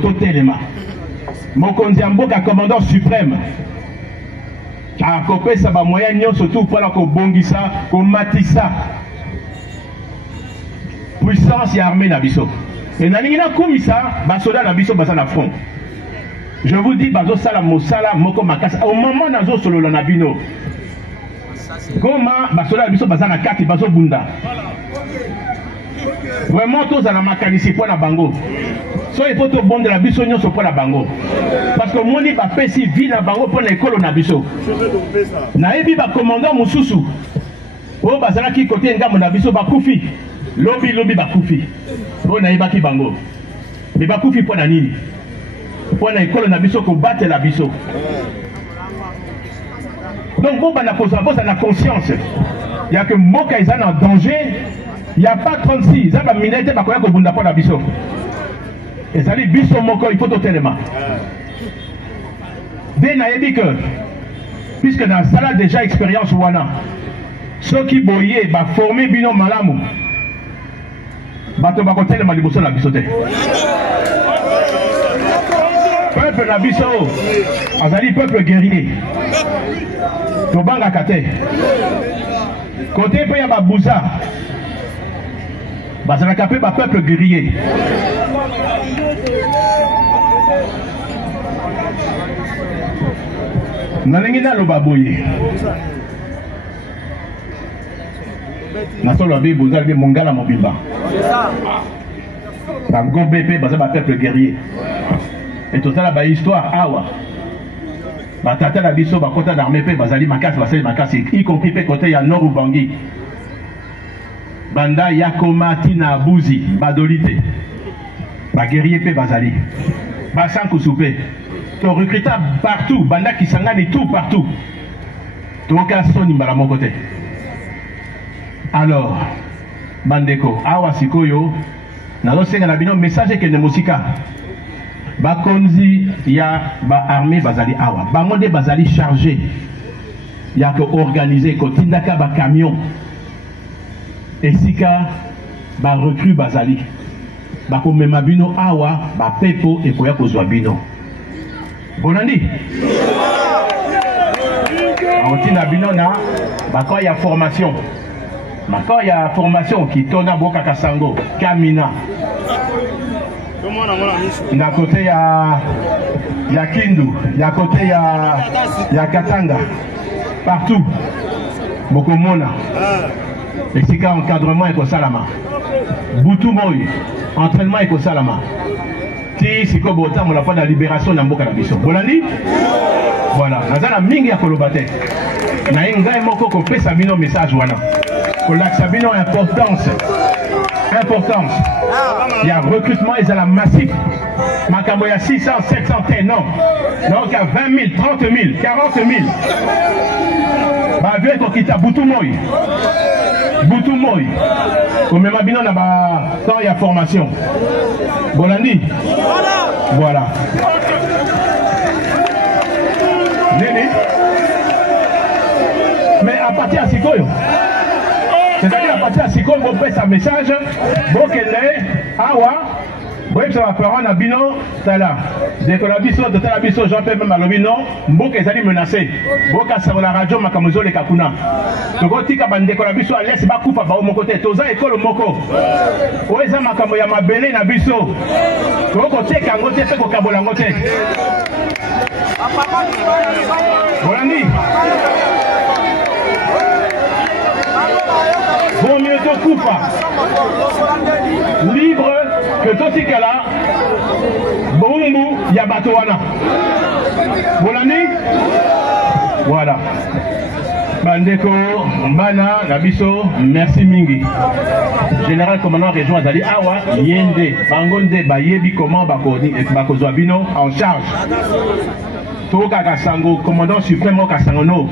totelema mokonzi mboka commandant suprême akopesa ba moyen nyonso tout mpona kobongisa komatisa puissance ya armée na biso et nalingi nakumisa basoda na biso baza na front. Je vous dis bazo sala mosala moko makasi au moment nazo solola na bino Goma basoda na biso baza na kati bazo bunda vraiment toza na makanisi po na bango. So il faut te bon de la biso nyonso po na bango parce que moni ba pesi vie na bango po na ekolo na biso na ebi ba commandant mususu o bazala ki côté ngamo na biso ba kufi lobi ba kufi po na ebaki bango mais ba kufi po na nini po na ekolo na biso ko battre la biso. Donc bon bana posa na conscience il y a que moka ils en danger, il n'y a pas 36 ça ba minete ba koya ko bunda po na biso. Et ça dit, biso moko, il faut totalement. Dès n'a dit que, puisque dans ça a déjà expérience wana, ceux qui boyent, va former bino malamu, bato bako tellement liboso na bisote. Peuple na biso, azali peuple guerrier. Tobanga kate. Côté pe ya babouza. Bazala kapé ba peuple guerrier. Nalingi naloba boye nasolo abi bozali be mongala mobimba bango bepe baza ba peuple guerrier et totala ba histoire awa batata na biso bakota d'armée pe bazali makasi basali makasi y compris pe côté ya Nord Ubangi banda yakoma tina buzi badolite ba guerrier pe bazali ba sanku soupe to recruta partout banda kisangani tout partout to ka soni mbala moko te. Alors bandeko awa sikoyo nazo senga na bino message ke ne musika ba konzi ya ba armée bazali awa bango nde bazali chargé ya ko organiser ko tindaka ba camion esika ba recrue bazali bako mema bino awa ba pepo ekoya kozwa bino bonandi otina bino na bako ya formation qui tona boka kasango kamina na côté ya Kindu ya côté ya Katanga partout bokomona esika encadrement eko salama butu moyi entraînement eko salama ti siko bota mo la pa na libération na mboka na biso bolandi voilà nazana mingi ya koloba te na ngai moko ko pesa bino message wana ko laksa bino importance il y a recrutement et la massif makambo ya 600 700 te non donc à 20 000 30 000 40 000 ba vie ko kita butu moyi komema bino na ba temps ya formation bolandi voilà nini mais à partir de sikoyo c'est-à-dire à partir de sikoyo vous faites un message bokele awa oui, ça va faire un bino, tala. Dès que la biso, Jean-Pierre même alobi non, mboka ezali menacé. Boka sa la radio makamuzo le kakuna. Toko tika bande ko la biso à l'est ba kufa ba mon côté. Toza ekolo moko. O eza makamo ya mabele na biso. Toko teka ngote pe ko kabola ngote. Bolandi. Bon mieux to kufa. Libre que totikala bombu ya bato wana bolani voilà bandeko mbana na biso merci mingi général commandant région azali awa yende bango nde bayebi comment bakozwa bino en charge toka kasango commandant suprême o kasango no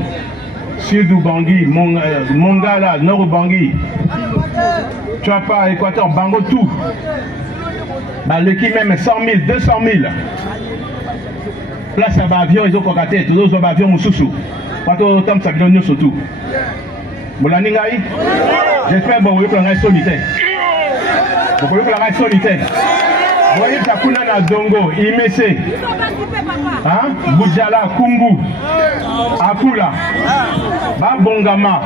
Sud Ubangi Mongala Nord Ubangi Chapa Équateur bango tout l'équipe même 100 000, 200 000. Place à l'avion, ils ont cocaté, tous les avions moussoussou. Pas tout le temps, ça vient surtout. Bolaningaï, j'espère que vous pouvez solitaire. Vous pouvez solitaire. voyez Kakuna na Dongo, Imese, hein? Boudjala, Kungu, Akula, Babongama,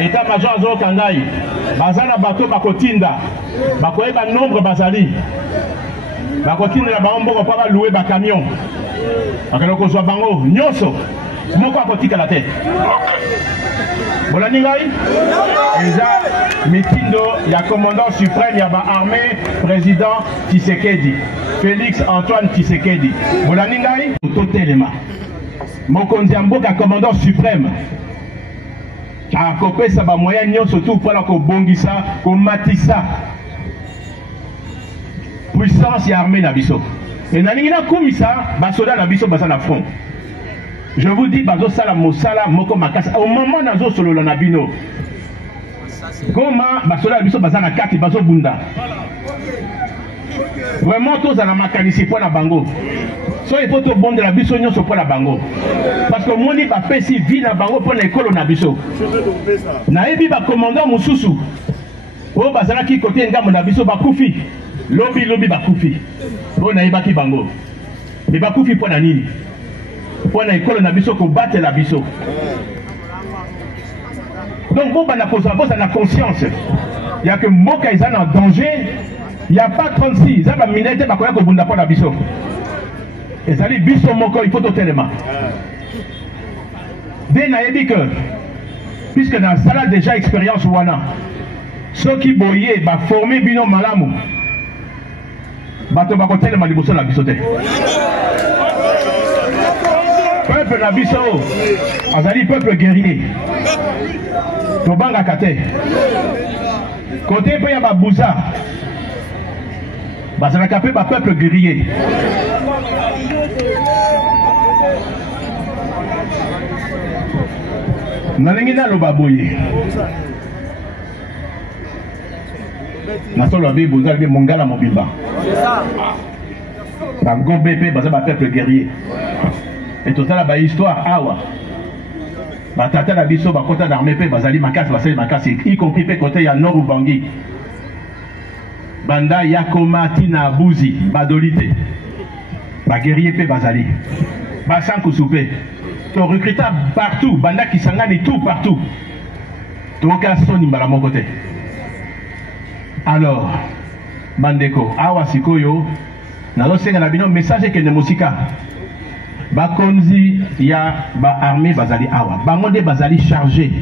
État-major Zo Kangai, Bazana Bato Bakotinda, Bakoeba nombre Bazali, Bakotinda la Bambo pas louer ba camion, Bakaloko soit bango, Nyoso, Moko Akotika la tête. Bolaningay, Mitindo, il y a commandant suprême, il y a armée, président Tshisekedi, Félix Antoine Tshisekedi. Bolaningay, Totelema. Mokonziambo, il y a commandant suprême. A copé ça va moyen nyon surtout pour la Bongisa, Matissa. Puissance et armée Nabiso. Et Nanina Koumissa, Basoda Nabiso Basana front. Je vous dis, Bazo Sala Mosala Moko Makas, au moment Nazo Solo Nabino. Goma, Basoda Nabiso Basana Kati, Bazo Bunda. Vraiment, tous à la mécanicien pour la bango. So il faut tout bon de la biso nyon pour la bango. Parce que mon livre a fait si vie la bango pour l'école na biso. Naebi ba commandant Moussousou. Oh basala ki côté ngamo na biso ba kufi. Lobi ba kufi. Oh naeba ki bango. Mais ba kufi pour na nini? Pour na école na biso ko battre la biso. Donc bon ba na posa na conscience. Il y a que Moka ils sont en danger. Il n'y a pas 36. Ça va minette ba koya ko bunda pour la biso. Et ça dit, biso moko, il faut tout tellement. Dès naïbi que, puisque dans ça a déjà expérience wana, ceux qui boyent, bah former bino malamu, bah to bakote le maliboso la bisote. Peuple na biso, azali peuple guerrier. To banga kate. Côté pe ya ba bouza. Bah ça n'a capé ba peuple guerrier. Nalengina lo baboye. Na solo abi bozali be mongala mobimba. Ba gombepe baza ba peuple guerrier. Et tout ça la ba histoire awa. Ba tata la biso ba kota d'armée pe bazali makasi basali makasi y compris pe côté ya Nord Ubangi. Banda Yakoma Tina Abuzi Badolite. Ba guerrier pe bazali. Ba sanko soupe. To recruta partout, banda qui sangani tout partout. Toka soni mbala mon côté. Alors, bandeko, awa sikoyo, nazo senga na bino message que ne musika. Ba konzi ya ba armée bazali awa. Ba monde bazali chargé.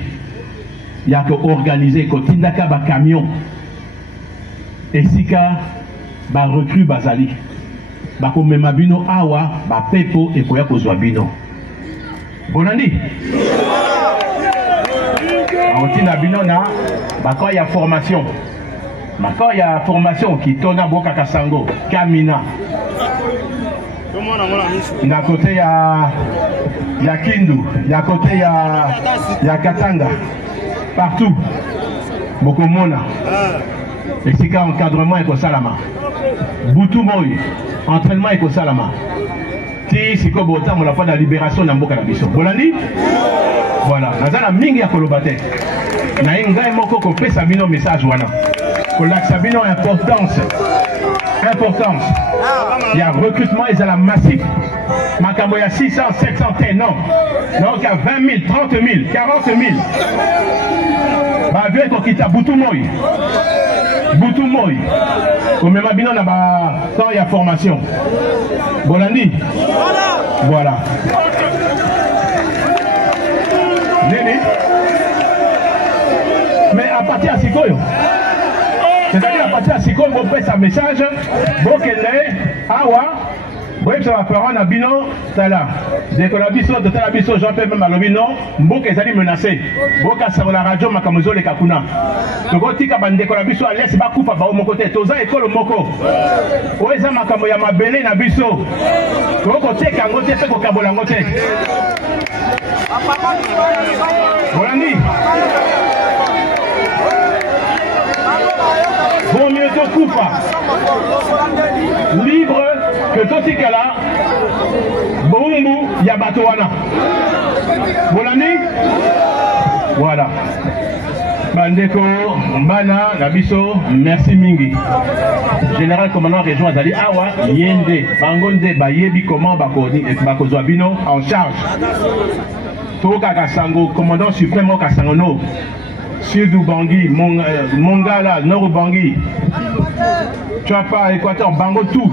Ya ko organiser ko tindaka ba camion. Esika ba recrue bazali. Ba ko mema bino awa ba pepo e koya ko zwa bino. Bonandi. Aotina binona, bako ya formation. Bako ya formation qui tona boka kasango, Kamina. Na côté ya Kindu, ya côté ya Katanga. Partout. Boko mona. Exika encadrement et salama. Boutou moy, entraînement et salama. Si comme autant on n'a pas de libération dans Mboka Biso. Bolandi? Voilà. Nazana mingi ya kolobate. Na inga moko ko pesa bino message wana. Ko laksa bino importance. Importance. Il y a recrutement et la massif. Makambo ya 600, 700 non. Donc il y a 20 000, 30 000, 40 000. Ba vieux ko kita butu moy. Butu moy. Ko mema bino na ba temps ya formation. Bolandi. Voilà. Nene. Mais à partir de Sikoyo, c'est-à-dire à partir de Sikoyo, on fait un message, bon qu'elle est, awa, bref, ça va faire un abino, tala. Dès que l'abisso, de tel abisso, j'en fais même à l'obino, bon qu'elle est menacée, bon qu'elle sur la radio, ma camozo, les kakuna. Donc, on dit qu'à bande de l'abisso, elle laisse pas couper à mon côté, toza école au moko. Ouais, ça m'a camoya ma belé, l'abisso. Donc, on sait qu'à côté, c'est qu'au kabola, on sait. Bolandi. Bon mieux te coupe libre que Totikala Boumbu Yabatoana. Bolandi. Voilà. Bandeko Mbana Nabiso, merci mingi. Général commandant région Azali Awa, Yende, Bangonde, Bayebi, comment Bakozwabino en charge. Toka Kasango, commandant suprême au Kasangono, Sud Bangui, Mongala, Nord Bangui, Chapa, Équateur, Bango, tout.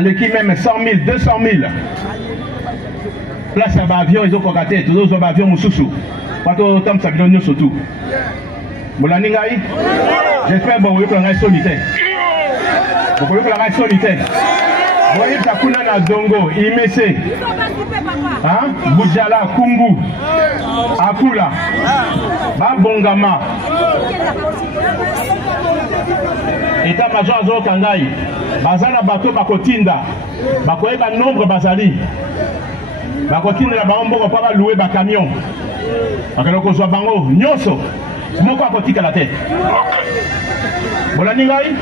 L'équipe même 100 000, 200 000. Place à avion, ils ont cocaté, tous les avions Moussoussou. Pas tout temps, ça vient surtout. Moulaningaï, j'espère que vous voyez que la raison solitaire. Vous voyez que la raison solitaire. Vous voyez que ça coule dans Dongo, Imese, Boudjala, Kungu, Akula, Babongama, État-major Azoro Kangai, Bazana Bato Bakotinda, Bakoeba nombre Bazali, Bakotinda la Bambo pas louer ba camion. Bakalo soit bango, Nyoso, Moko Akotika la tête. Bolaningai,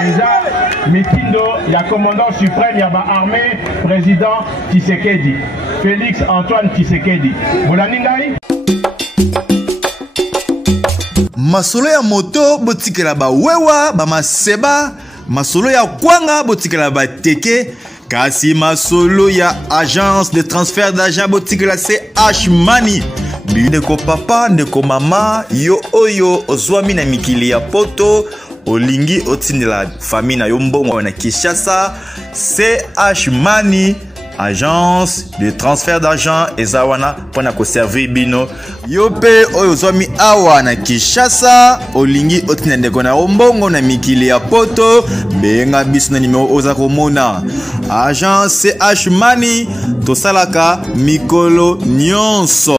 déjà, Mitindo, il y a commandant suprême, il y a armée, président Tshisekedi, Félix Antoine Tshisekedi. Bolaningai. Masolo ya moto botikela ba wewa ba maseba, masolo ya kwanga botikela ba teke, kasi masolo ya agence de transfert d'argent botikela CH Money. Ndeko papa, ndeko mama, yo oyo ozwami na mikili ya poto, olingi otindela famille na yo mbongo na Kinshasa, CH Money, agence de transfert d'argent ezawana pona ko servir bino. Yo pe oyo ozwami awa na Kinshasa, olingi otindela ndeko na mbongo na mikili ya poto, benga biso na numéro oza komona. Agence CH Money, tosalaka mikolo nyonso.